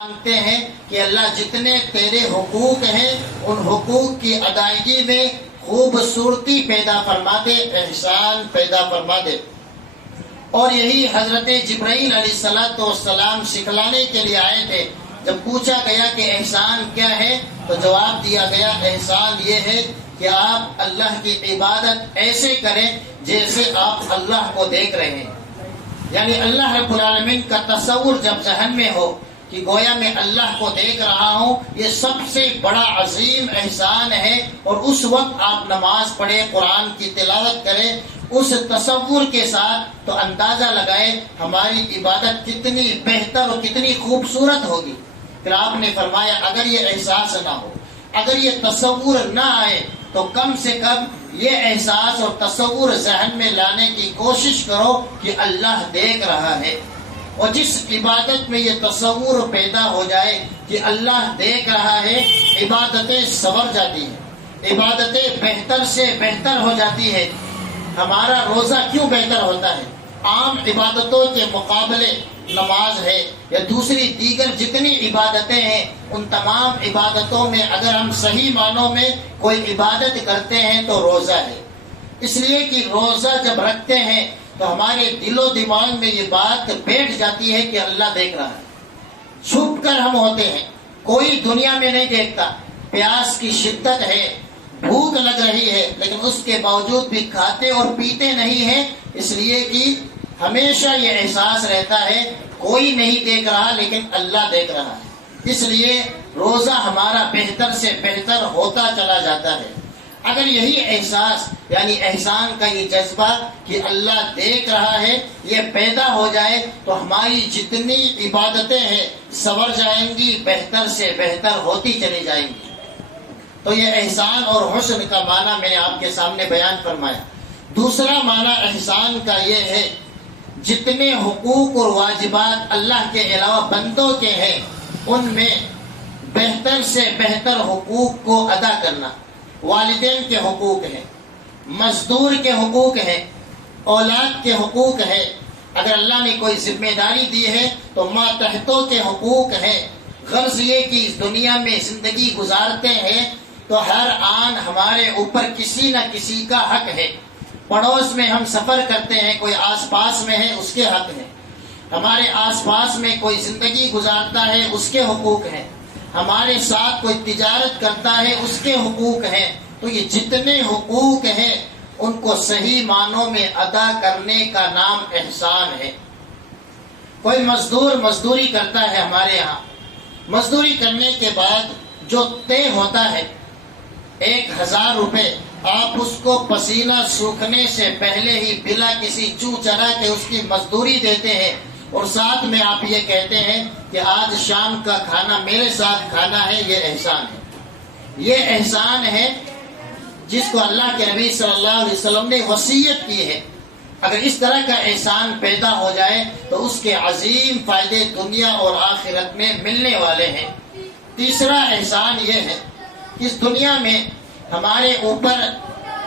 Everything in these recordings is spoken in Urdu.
مانگتے ہیں کہ اللہ جتنے تیرے حقوق ہیں ان حقوق کی ادائیگی میں خوبصورتی پیدا فرما دے، احسان پیدا فرما دے۔ اور یہی حضرت جبرائیل علیہ السلام سکھلانے کے لیے آئے تھے۔ جب پوچھا گیا کہ احسان کیا ہے تو جواب دیا گیا احسان یہ ہے کہ آپ اللہ کی عبادت ایسے کریں جیسے آپ اللہ کو دیکھ رہے ہیں، یعنی اللہ رب العالمین کا تصور جب ذہن میں ہو کہ گویا میں اللہ کو دیکھ رہا ہوں، یہ سب سے بڑا عظیم احسان ہے۔ اور اس وقت آپ نماز پڑھیں، قرآن کی تلاوت کریں اس تصور کے ساتھ، تو اندازہ لگائے ہماری عبادت کتنی بہتر اور کتنی خوبصورت ہوگی۔ پھر آپ نے فرمایا اگر یہ احساس نہ ہو، اگر یہ تصور نہ آئے تو کم سے کم یہ احساس اور تصور ذہن میں لانے کی کوشش کرو کہ اللہ دیکھ رہا ہے۔ اور جس عبادت میں یہ تصور پیدا ہو جائے کہ اللہ دیکھ رہا ہے، عبادتیں سنور جاتی ہیں، عبادتیں بہتر سے بہتر ہو جاتی ہے۔ ہمارا روزہ کیوں بہتر ہوتا ہے؟ عام عبادتوں کے مقابلے نماز ہے یا دوسری دیگر جتنی عبادتیں ہیں، ان تمام عبادتوں میں اگر ہم صحیح معنوں میں کوئی عبادت کرتے ہیں تو روزہ ہے۔ اس لیے کہ روزہ جب رکھتے ہیں تو ہمارے دل و دماغ میں یہ بات بیٹھ جاتی ہے کہ اللہ دیکھ رہا ہے۔ چھپ کر ہم ہوتے ہیں، کوئی دنیا میں نہیں دیکھتا، پیاس کی شدت ہے، بھوک لگ رہی ہے، لیکن اس کے باوجود بھی کھاتے اور پیتے نہیں ہیں، اس لیے کہ ہمیشہ یہ احساس رہتا ہے کوئی نہیں دیکھ رہا لیکن اللہ دیکھ رہا ہے۔ اس لیے روزہ ہمارا بہتر سے بہتر ہوتا چلا جاتا ہے۔ اگر یہی احساس یعنی احسان کا یہ جذبہ کہ اللہ دیکھ رہا ہے یہ پیدا ہو جائے تو ہماری جتنی عبادتیں ہیں سنور جائیں گی، بہتر سے بہتر ہوتی چلی جائیں گی۔ تو یہ احسان اور حسن کا معنی میں نے آپ کے سامنے بیان فرمایا۔ دوسرا معنی احسان کا یہ ہے جتنے حقوق اور واجبات اللہ کے علاوہ بندوں کے ہیں ان میں بہتر سے بہتر حقوق کو ادا کرنا۔ والدین کے حقوق ہیں، مزدور کے حقوق ہیں، اولاد کے حقوق ہیں، اگر اللہ نے کوئی ذمہ داری دی ہے تو ماتحتوں کے حقوق ہیں۔ غرض یہ کہ اس دنیا میں زندگی گزارتے ہیں تو ہر آن ہمارے اوپر کسی نہ کسی کا حق ہے۔ پڑوس میں ہم سفر کرتے ہیں، کوئی آس پاس میں ہے اس کے حق ہیں، ہمارے آس پاس میں کوئی زندگی گزارتا ہے اس کے حقوق ہیں، ہمارے ساتھ کوئی تجارت کرتا ہے اس کے حقوق ہیں۔ تو یہ جتنے حقوق ہیں ان کو صحیح معنوں میں ادا کرنے کا نام احسان ہے۔ کوئی مزدور مزدوری کرتا ہے ہمارے یہاں، مزدوری کرنے کے بعد جو طے ہوتا ہے 1000 روپے، آپ اس کو پسینہ سوکھنے سے پہلے ہی بلا کسی چو چرا کے اس کی مزدوری دیتے ہیں، اور ساتھ میں آپ یہ کہتے ہیں کہ آج شام کا کھانا میرے ساتھ کھانا ہے۔ یہ احسان ہے، یہ احسان ہے جس کو اللہ کے نبی صلی اللہ علیہ وسلم نے وصیت کی ہے۔ اگر اس طرح کا احسان پیدا ہو جائے تو اس کے عظیم فائدے دنیا اور آخرت میں ملنے والے ہیں۔ تیسرا احسان یہ ہے کہ اس دنیا میں ہمارے اوپر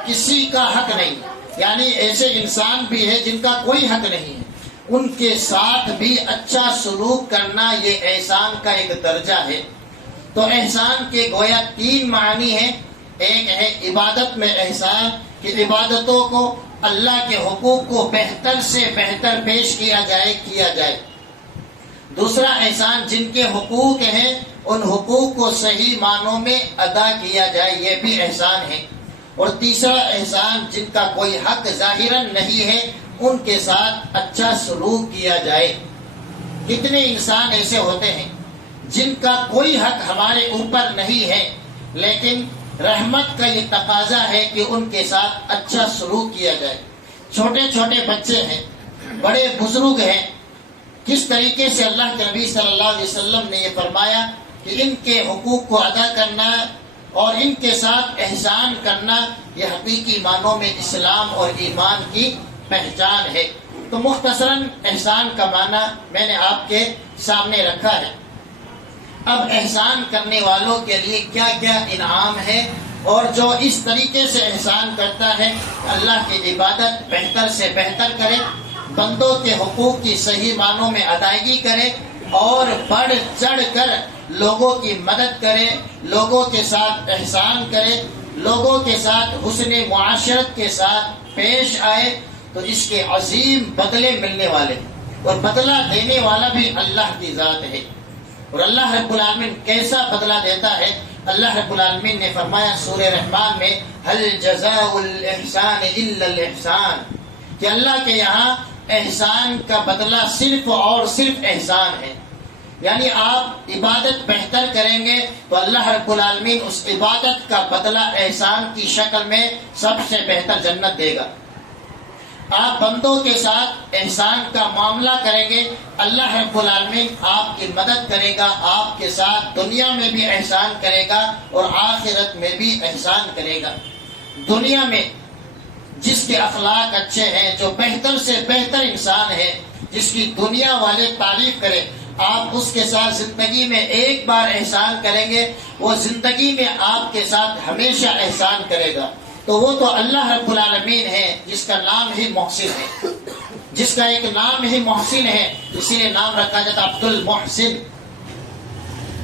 کسی کا حق نہیں، یعنی ایسے انسان بھی ہے جن کا کوئی حق نہیں ہے، ان کے ساتھ بھی اچھا سلوک کرنا یہ احسان کا ایک درجہ ہے۔ تو احسان کے گویا 3 معنی ہیں۔ ایک ہے عبادت میں احسان کہ عبادتوں کو اللہ کے حقوق کو بہتر سے بہتر پیش کیا جائے۔ دوسرا احسان جن کے حقوق ہیں ان حقوق کو صحیح معنوں میں ادا کیا جائے، یہ بھی احسان ہے۔ اور تیسرا احسان جن کا کوئی حق ظاہراً نہیں ہے ان کے ساتھ اچھا سلوک کیا جائے۔ کتنے انسان ایسے ہوتے ہیں جن کا کوئی حق ہمارے اوپر نہیں ہے لیکن رحمت کا یہ تقاضا ہے کہ ان کے ساتھ اچھا سلوک کیا جائے۔ چھوٹے چھوٹے بچے ہیں، بڑے بزرگ ہیں، کس طریقے سے اللہ کے نبی صلی اللہ علیہ وسلم نے یہ فرمایا کہ ان کے حقوق کو ادا کرنا اور ان کے ساتھ احسان کرنا یہ حقیقی معنوں میں اسلام اور ایمان کی پہچان ہے۔ تو مختصراً احسان کا معنی میں نے آپ کے سامنے رکھا ہے۔ اب احسان کرنے والوں کے لیے کیا کیا انعام ہے، اور جو اس طریقے سے احسان کرتا ہے اللہ کی عبادت بہتر سے بہتر کرے، بندوں کے حقوق کی صحیح معنوں میں ادائیگی کرے، اور بڑھ چڑھ کر لوگوں کی مدد کرے، لوگوں کے ساتھ احسان کرے، لوگوں کے ساتھ حسن معاشرت کے ساتھ پیش آئے تو اس کے عظیم بدلے ملنے والے، اور بدلہ دینے والا بھی اللہ کی ذات ہے۔ اور اللہ رب العالمین کیسا بدلہ دیتا ہے؟ اللہ رب العالمین نے فرمایا سورہ رحمان میں هل جزاء الاحسان الا الاحسان، کہ اللہ کے یہاں احسان کا بدلہ صرف اور صرف احسان ہے۔ یعنی آپ عبادت بہتر کریں گے تو اللہ رب العالمین اس عبادت کا بدلہ احسان کی شکل میں سب سے بہتر جنت دے گا۔ آپ بندوں کے ساتھ احسان کا معاملہ کریں گے، اللہ رب العالمین آپ کی مدد کرے گا، آپ کے ساتھ دنیا میں بھی احسان کرے گا اور آخرت میں بھی احسان کرے گا۔ دنیا میں جس کے اخلاق اچھے ہیں، جو بہتر سے بہتر انسان ہے، جس کی دنیا والے تعریف کریں، آپ اس کے ساتھ زندگی میں ایک بار احسان کریں گے، وہ زندگی میں آپ کے ساتھ ہمیشہ احسان کرے گا۔ تو وہ تو اللہ رب العالمین ہے جس کا نام ہی محسن ہے، جس کا ایک نام ہی محسن ہے، اسی لیے نام رکھا جاتا عبد المحسن،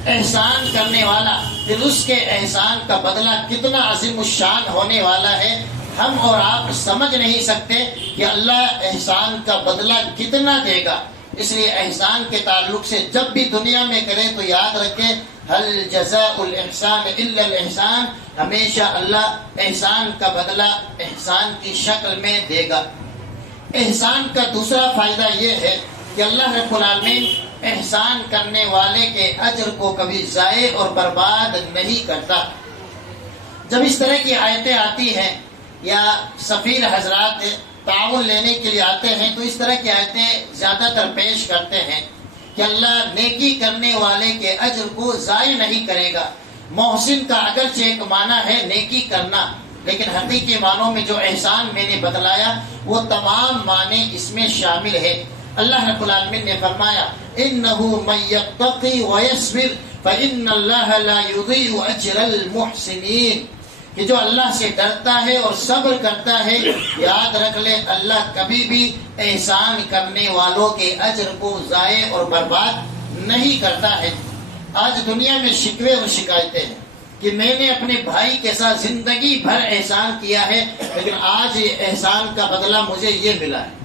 احسان کرنے والا۔ پھر اس کے احسان کا بدلہ کتنا عظیم الشان ہونے والا ہے، ہم اور آپ سمجھ نہیں سکتے کہ اللہ احسان کا بدلہ کتنا دے گا۔ اس لیے احسان کے تعلق سے جب بھی دنیا میں کریں تو یاد رکھیں هل جزاء الاحسان الا الاحسان، ہمیشہ اللہ احسان کا بدلہ احسان کی شکل میں دے گا۔ احسان کا دوسرا فائدہ یہ ہے کہ اللہ رب العالمین احسان کرنے والے کے اجر کو کبھی ضائع اور برباد نہیں کرتا۔ جب اس طرح کی آیتیں آتی ہیں یا سفیر حضرات تعاون لینے کے لیے آتے ہیں تو اس طرح کی آیتیں زیادہ تر پیش کرتے ہیں کہ اللہ نیکی کرنے والے کے اجر کو ضائع نہیں کرے گا۔ محسن کا اگرچہ ایک معنی ہے نیکی کرنا، لیکن حقیقی معنوں میں جو احسان میں نے بتلایا وہ تمام معنی اس میں شامل ہے۔ اللہ رب العالمین نے فرمایا إِنَّهُ مَن يَتَّقِ وَيَصْبِرْ فَإِنَّ اللَّهَ لَا يُضِيعُ أَجْرَ الْمُحْسِنِينَ، کہ جو اللہ سے ڈرتا ہے اور صبر کرتا ہے، یاد رکھ لے اللہ کبھی بھی احسان کرنے والوں کے اجر کو ضائع اور برباد نہیں کرتا ہے۔ آج دنیا میں شکوے اور شکایتیں ہیں کہ میں نے اپنے بھائی کے ساتھ زندگی بھر احسان کیا ہے، لیکن آج یہ احسان کا بدلہ مجھے یہ ملا ہے۔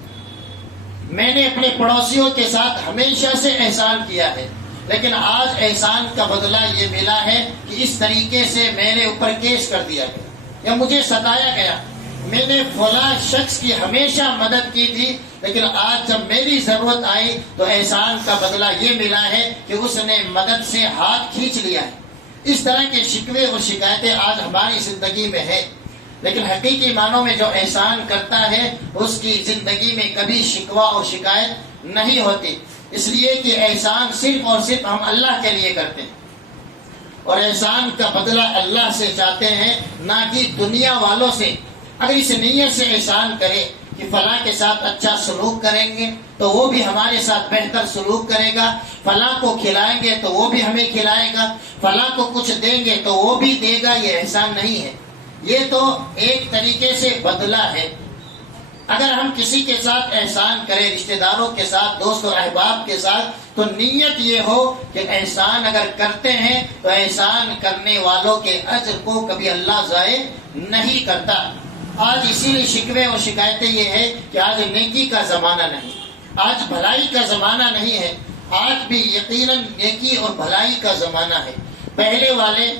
میں نے اپنے پڑوسیوں کے ساتھ ہمیشہ سے احسان کیا ہے، لیکن آج احسان کا بدلہ یہ ملا ہے کہ اس طریقے سے میرے اوپر کیس کر دیا گیا یا مجھے ستایا گیا۔ میں نے فلاں شخص کی ہمیشہ مدد کی تھی، لیکن آج جب میری ضرورت آئی تو احسان کا بدلہ یہ ملا ہے کہ اس نے مدد سے ہاتھ کھینچ لیا ہے۔ اس طرح کے شکوے اور شکایتیں آج ہماری زندگی میں ہے، لیکن حقیقی معنوں میں جو احسان کرتا ہے اس کی زندگی میں کبھی شکوہ اور شکایت نہیں ہوتی، اس لیے کہ احسان صرف اور صرف ہم اللہ کے لیے کرتے ہیں اور احسان کا بدلہ اللہ سے چاہتے ہیں، نہ کہ دنیا والوں سے۔ اگر اس نیت سے احسان کرے کہ فلاں کے ساتھ اچھا سلوک کریں گے تو وہ بھی ہمارے ساتھ بہتر سلوک کرے گا، فلاں کو کھلائیں گے تو وہ بھی ہمیں کھلائے گا، فلاں کو کچھ دیں گے تو وہ بھی دے گا، یہ احسان نہیں ہے، یہ تو ایک طریقے سے بدلہ ہے۔ اگر ہم کسی کے ساتھ احسان کریں، رشتہ داروں کے ساتھ، دوست و احباب کے ساتھ، تو نیت یہ ہو کہ احسان اگر کرتے ہیں تو احسان کرنے والوں کے اجر کو کبھی اللہ ضائع نہیں کرتا۔ آج اسی لیے شکوے اور شکایتیں یہ ہے کہ آج نیکی کا زمانہ نہیں، آج بھلائی کا زمانہ نہیں ہے، آج بھی یقیناً نیکی اور بھلائی کا زمانہ ہے۔ پہلے والے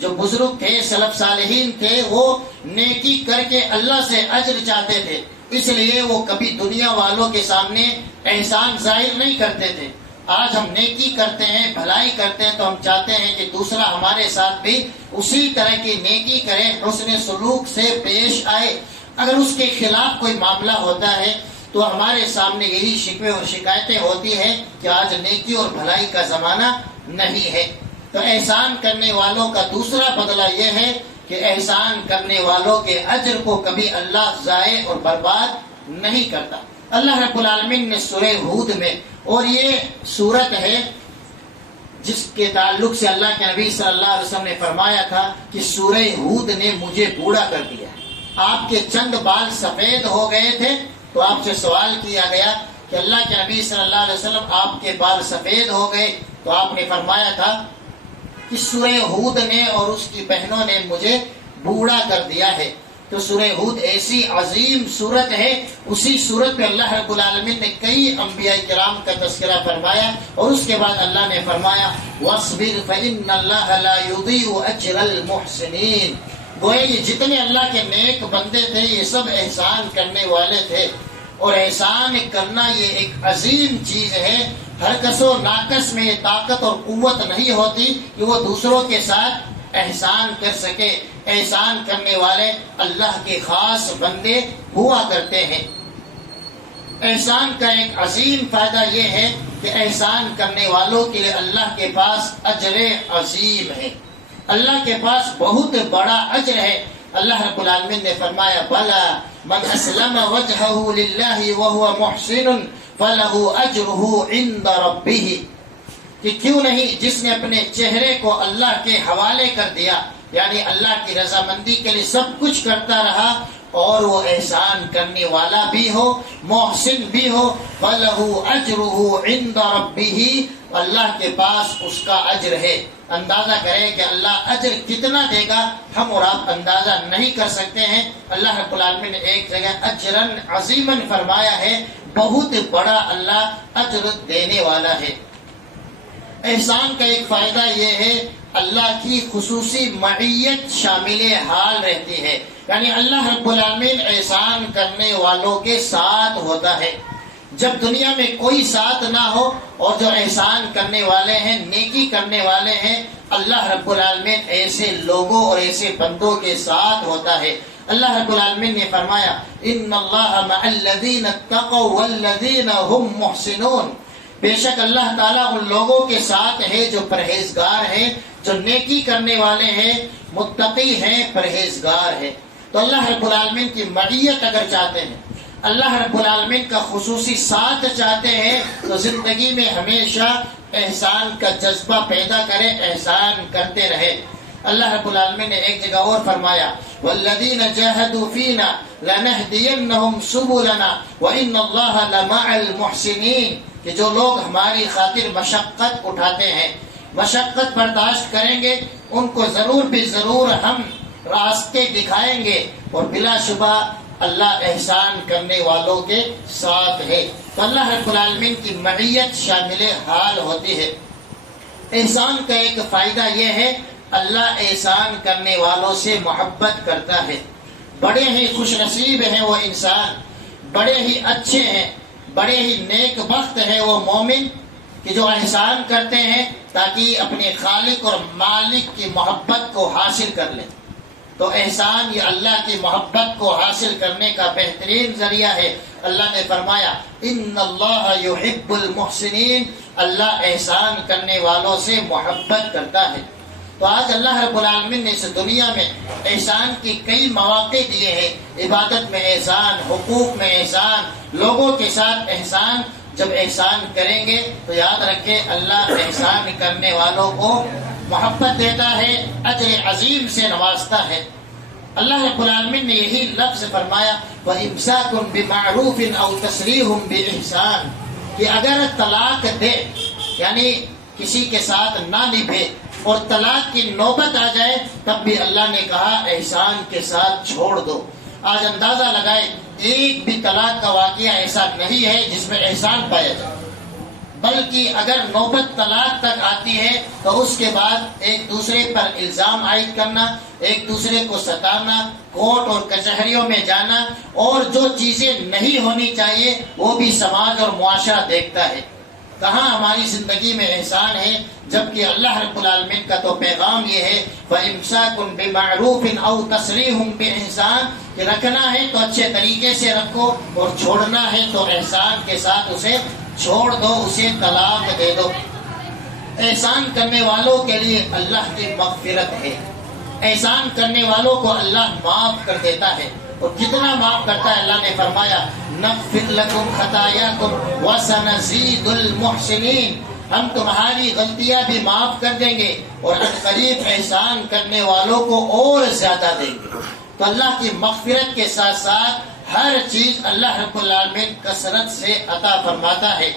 جو بزرگ تھے، سلف صالحین تھے، وہ نیکی کر کے اللہ سے اجر چاہتے تھے، اس لیے وہ کبھی دنیا والوں کے سامنے احسان ظاہر نہیں کرتے تھے۔ آج ہم نیکی کرتے ہیں، بھلائی کرتے ہیں تو ہم چاہتے ہیں کہ دوسرا ہمارے ساتھ بھی اسی طرح کی نیکی کرے، حسن سلوک سے پیش آئے۔ اگر اس کے خلاف کوئی معاملہ ہوتا ہے تو ہمارے سامنے یہی شکوے اور شکایتیں ہوتی ہیں کہ آج نیکی اور بھلائی کا زمانہ نہیں ہے۔ تو احسان کرنے والوں کا دوسرا بدلہ یہ ہے کہ احسان کرنے والوں کے اجر کو کبھی اللہ ضائع اور برباد نہیں کرتا۔ اللہ رب العالمین نے سورہ ہود میں، اور یہ سورت ہے جس کے تعلق سے اللہ کے نبی صلی اللہ علیہ وسلم نے فرمایا تھا کہ سورہ ہود نے مجھے بوڑھا کر دیا۔ آپ کے چند بال سفید ہو گئے تھے تو آپ سے سوال کیا گیا کہ کہ اللہ کے نبی صلی اللہ علیہ وسلم آپ کے بال سفید ہو گئے تو آپ نے فرمایا تھا کہ سورہ ہود نے اور اس کی بہنوں نے مجھے بوڑھا کر دیا ہے. تو سورہ ہود ایسی عظیم سورت ہے، اسی سورت میں اللہ رب العالمین نے کئی انبیاء کرام کا تذکرہ فرمایا اور اس کے بعد اللہ نے فرمایا وَاصْبِرْ فَإِنَّ اللَّهَ لَا يُضِيعُ أَجْرَ الْمُحْسِنِينَ. گویا یہ جتنے اللہ کے نیک بندے تھے یہ سب احسان کرنے والے تھے، اور احسان کرنا یہ ایک عظیم چیز ہے. ہر کس و ناقص میں یہ طاقت اور قوت نہیں ہوتی کہ وہ دوسروں کے ساتھ احسان کر سکے. احسان کرنے والے اللہ کے خاص بندے ہوا کرتے ہیں. احسان کا ایک عظیم فائدہ یہ ہے کہ احسان کرنے والوں کے لیے اللہ کے پاس اجر عظیم ہے، اللہ کے پاس بہت بڑا اجر ہے. اللہ رب العالمین نے فرمایا بلا من اسلم وجهه لله وهو محسن فله اجره عند ربه، کہ کیوں نہیں جس نے اپنے چہرے کو اللہ کے حوالے کر دیا، یعنی اللہ کی رضامندی کے لیے سب کچھ کرتا رہا اور وہ احسان کرنے والا بھی ہو، محسن بھی ہو، فَلَهُ أَجْرُهُ عِنْدَ رَبِّهِ، اللہ کے پاس اس کا اجر ہے. اندازہ کریں کہ اللہ اجر کتنا دے گا، ہم اور آپ اندازہ نہیں کر سکتے ہیں. اللہ رب العالمین نے ایک جگہ اجرن عظیمن فرمایا ہے، بہت بڑا اللہ اجر دینے والا ہے. احسان کا ایک فائدہ یہ ہے اللہ کی خصوصی معیت شامل حال رہتی ہے، یعنی اللہ رب العالمین احسان کرنے والوں کے ساتھ ہوتا ہے. جب دنیا میں کوئی ساتھ نہ ہو اور جو احسان کرنے والے ہیں، نیکی کرنے والے ہیں، اللہ رب العالمین ایسے لوگوں اور ایسے بندوں کے ساتھ ہوتا ہے. اللہ رب العالمین نے فرمایا ان اللہ مع الذین اتقوا والذین هم محسنون، بے شک اللہ تعالیٰ ان لوگوں کے ساتھ ہے جو پرہیزگار ہیں، جو نیکی کرنے والے ہیں، متقی ہیں، پرہیزگار ہیں. تو اللہ رب العالمین کی معیت اگر چاہتے ہیں، اللہ رب العالمین کا خصوصی ساتھ چاہتے ہیں، تو زندگی میں ہمیشہ احسان کا جذبہ پیدا کرے، احسان کرتے رہے. اللہ رب العالمین نے ایک جگہ اور فرمایا وَالَّذِينَ جَاهَدُوا فِينَا لَنَهْدِيَنَّهُمْ سُبُلَنَا وَإِنَّ اللَّهَ لَمَعَ الْمُحْسِنِينَ، کہ جو لوگ ہماری خاطر مشقت اٹھاتے ہیں، مشقت برداشت کریں گے، ان کو ضرور بھی ضرور ہم راستے دکھائیں گے، اور بلا شبہ اللہ احسان کرنے والوں کے ساتھ ہے. تو اللہ رب العالمین کی معیت شامل حال ہوتی ہے. احسان کا ایک فائدہ یہ ہے اللہ احسان کرنے والوں سے محبت کرتا ہے. بڑے ہی خوش نصیب ہیں وہ انسان، بڑے ہی اچھے ہیں، بڑے ہی نیک بخت ہے وہ مومن کہ جو احسان کرتے ہیں تاکہ اپنے خالق اور مالک کی محبت کو حاصل کر لیں. تو احسان یہ اللہ کی محبت کو حاصل کرنے کا بہترین ذریعہ ہے. اللہ نے فرمایا ان اللہ یحب المحسنین، اللہ احسان کرنے والوں سے محبت کرتا ہے. تو آج اللہ رب العالمین نے اس دنیا میں احسان کی کئی مواقع دیے ہیں، عبادت میں احسان، حقوق میں احسان، لوگوں کے ساتھ احسان. جب احسان کریں گے تو یاد رکھیں اللہ احسان کرنے والوں کو محبت دیتا ہے، اجر عظیم سے نوازتا ہے. اللہ رب العالمین نے یہی لفظ فرمایا وَإِمْسَاكٌ بِمَعْرُوفٍ أَوْ تَسْرِيحٌ بِإِحْسَانٍ، کہ اگر طلاق دے یعنی کسی کے ساتھ نہ نبھے اور طلاق کی نوبت آ جائے تب بھی اللہ نے کہا احسان کے ساتھ چھوڑ دو. آج اندازہ لگائے ایک بھی طلاق کا واقعہ ایسا نہیں ہے جس میں احسان پایا جائے، بلکہ اگر نوبت طلاق تک آتی ہے تو اس کے بعد ایک دوسرے پر الزام عائد کرنا، ایک دوسرے کو ستانا، کورٹ اور کچہریوں میں جانا، اور جو چیزیں نہیں ہونی چاہیے وہ بھی سماج اور معاشرہ دیکھتا ہے. کہاں ہماری زندگی میں احسان ہے، جبکہ اللہ رب العالمین کا تو پیغام یہ ہے فَإِمْسَاكٌ بِمَعْرُوفٍ أَوْ تَسْرِيحٌ بِإِحْسَانٍ، کہ رکھنا ہے تو اچھے طریقے سے رکھو اور چھوڑنا ہے تو احسان کے ساتھ اسے چھوڑ دو، اسے طلاق دے دو. احسان کرنے والوں کے لیے اللہ کی مغفرت ہے، احسان کرنے والوں کو اللہ معاف کر دیتا ہے. اور کتنا معاف کرتا ہے، اللہ نے فرمایا نغفر لکم خطایاکم وسنزید المحسنین، ہم تمہاری غلطیاں بھی معاف کر دیں گے اور قریب احسان کرنے والوں کو اور زیادہ دیں گے. تو اللہ کی مغفرت کے ساتھ ساتھ ہر چیز اللہ رب العالمین کثرت سے عطا فرماتا ہے،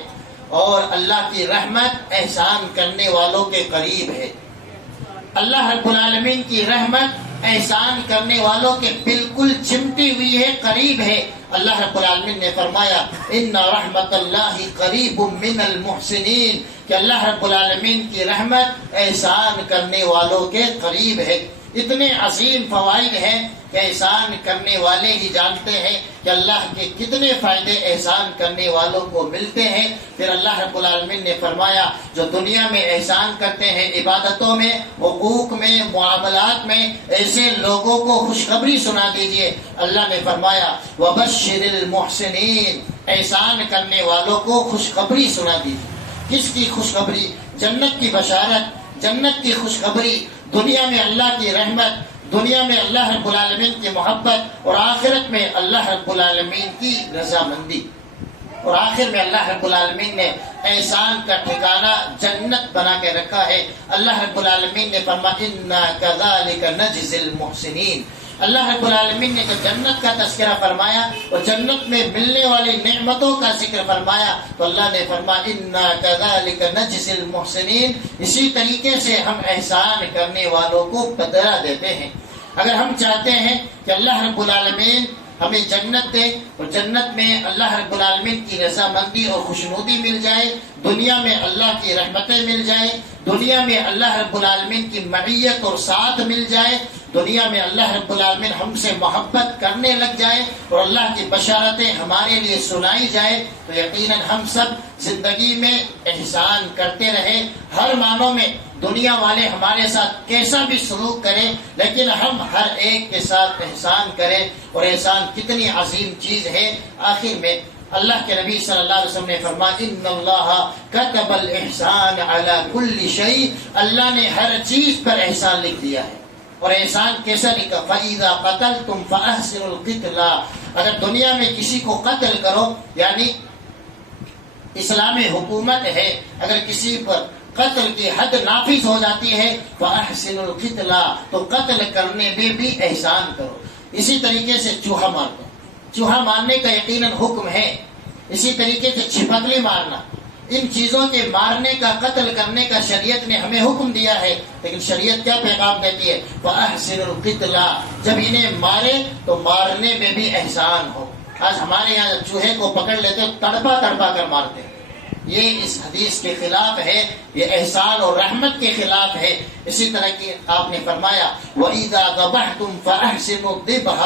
اور اللہ کی رحمت احسان کرنے والوں کے قریب ہے۔ اللہ رب العالمین کی رحمت احسان کرنے والوں کے بالکل چمٹی ہوئی ہے، قریب ہے۔ اللہ رب العالمین نے فرمایا ان رحمت اللہ قریب من المحسنین، کہ اللہ رب العالمین کی رحمت احسان کرنے والوں کے قریب ہے۔ اتنے عظیم فوائد ہیں کہ احسان کرنے والے ہی جانتے ہیں کہ اللہ کے کتنے فائدے احسان کرنے والوں کو ملتے ہیں۔ پھر اللہ رب العالمین نے فرمایا جو دنیا میں احسان کرتے ہیں، عبادتوں میں، حقوق میں، معاملات میں، ایسے لوگوں کو خوشخبری سنا دیجئے۔ اللہ نے فرمایا وَبَشِّرِ الْمُحْسِنِينَ، احسان کرنے والوں کو خوشخبری سنا دیجئے۔ کس کی خوشخبری؟ جنت کی بشارت، جنت کی خوشخبری، دنیا میں اللہ کی رحمت، دنیا میں اللہ رب العالمین کی محبت، اور آخرت میں اللہ رب العالمین کی رضامندی۔ اور آخر میں اللہ رب العالمین نے احسان کا ٹھکانہ جنت بنا کے رکھا ہے۔ اللہ رب العالمین نے فرمایا اِنَّا كَذَلِكَ نَجْزِي الْمُحْسِنِينَ، اللہ رب العالمین نے جو جنت کا تذکرہ فرمایا اور جنت میں ملنے والی نعمتوں کا ذکر فرمایا، تو اللہ نے فرمایا اِنَّا كَذَلِكَ نَجْزِي الْمُحْسِنِينَ، اسی طریقے سے ہم احسان کرنے والوں کو بدلہ دیتے ہیں۔ اگر ہم چاہتے ہیں کہ اللہ رب العالمین ہمیں جنت دے اور جنت میں اللہ رب العالمین کی رضامندی اور خوشنودی مل جائے، دنیا میں اللہ کی رحمتیں مل جائیں، دنیا میں اللہ رب العالمین کی معیت اور ساتھ مل جائے، دنیا میں اللہ رب العالمین ہم سے محبت کرنے لگ جائے اور اللہ کی بشارتیں ہمارے لیے سنائی جائے، تو یقیناً ہم سب زندگی میں احسان کرتے رہے۔ ہر معنوں میں دنیا والے ہمارے ساتھ کیسا بھی سلوک کریں، لیکن ہم ہر ایک کے ساتھ احسان کریں، اور احسان کتنی عظیم چیز ہے۔ آخر میں اللہ کے نبی صلی اللہ علیہ وسلم نے فرمایا ان اللہ کتب الاحسان علی کل شیء، اللہ نے ہر چیز پر احسان لکھ دیا ہے۔ اور احسان کیسا لکھا؟ فَإِذَا قَتَلْتُمْ فَأَحْسِنُوا الْقِتْلَ، اگر دنیا میں کسی کو قتل کرو، یعنی اسلامی حکومت ہے، اگر کسی پر قتل کی حد نافذ ہو جاتی ہے فَأَحْسِنُوا الْقِتْلَ، تو قتل کرنے میں بھی احسان کرو۔ اسی طریقے سے چوہا مار دو، چوہا مارنے کا یقیناً حکم ہے۔ اسی طریقے سے چھپکلی مارنا، ان چیزوں کے مارنے کا، قتل کرنے کا شریعت نے ہمیں حکم دیا ہے، لیکن شریعت کیا پیغام دیتی ہے؟ وَأَحْسِنُوا الْقِتْلَ، جب انہیں مارے تو مارنے میں بھی احسان ہو۔ آج ہمارے یہاں چوہے کو پکڑ لیتے تڑپا تڑپا کر مارتے ہیں، یہ اس حدیث کے خلاف ہے، یہ احسان اور رحمت کے خلاف ہے۔ اسی طرح کی آپ نے فرمایا وَإِذَا ذَبَحْتُمْ فَأَحْسِنُوا الذِّبْحَ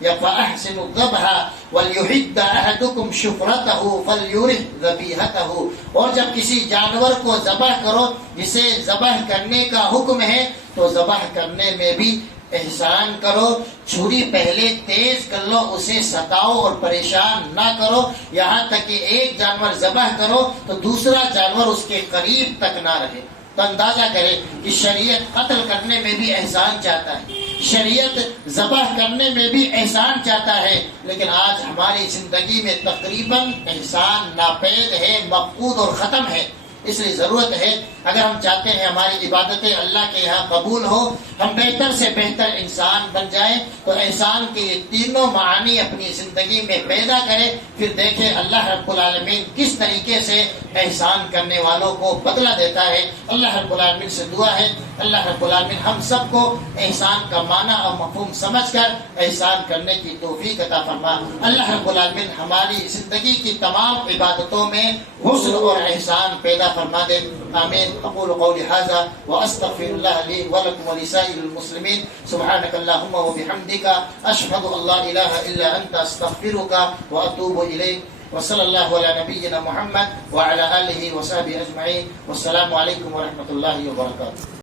یا فَأَحْسِنُوا الذَّبْحَ وَلْيُحِدَّ أَحَدُكُمْ شُفْرَتَهُ فَلْيُرِحْ ذَبِيحَتَهُ، اور جب کسی جانور کو ذبح کرو، جسے ذبح کرنے کا حکم ہے، تو ذبح کرنے میں بھی احسان کرو۔ چھری پہلے تیز کر لو، اسے ستاؤ اور پریشان نہ کرو، یہاں تک کہ ایک جانور ذبح کرو تو دوسرا جانور اس کے قریب تک نہ رہے۔ تو اندازہ کرے کہ شریعت قتل کرنے میں بھی احسان چاہتا ہے، شریعت ذبح کرنے میں بھی احسان چاہتا ہے، لیکن آج ہماری زندگی میں تقریباً احسان ناپید ہے، مفقود اور ختم ہے۔ اس لیے ضرورت ہے اگر ہم چاہتے ہیں ہماری عبادتیں اللہ کے یہاں قبول ہو، ہم بہتر سے بہتر انسان بن جائیں، تو احسان کے یہ تینوں معانی اپنی زندگی میں پیدا کریں، پھر دیکھیں اللہ رب العالمین کس طریقے سے احسان کرنے والوں کو بدلہ دیتا ہے۔ اللہ رب العالمین سے دعا ہے اللہ رب العالمین ہم سب کو احسان کا معنی اور مفہوم سمجھ کر احسان کرنے کی توفیق عطا فرما۔ اللہ رب العالمین ہماری زندگی کی تمام عبادتوں میں حسن اور احسان پیدا فرما دے، آمین۔ اقول قولی ھذا واستغفر اللہ لی ولکم ولسائر المسلمین، سبحانک اللہم وبحمدک، اشہد ان لا الہ الا انت، استغفرک واتوب الیک، وصلی اللہ علی نبینا محمد وعلی آلہ وصحبہ اجمعین، والسلام علیکم ورحمۃ اللہ وبرکاتہ۔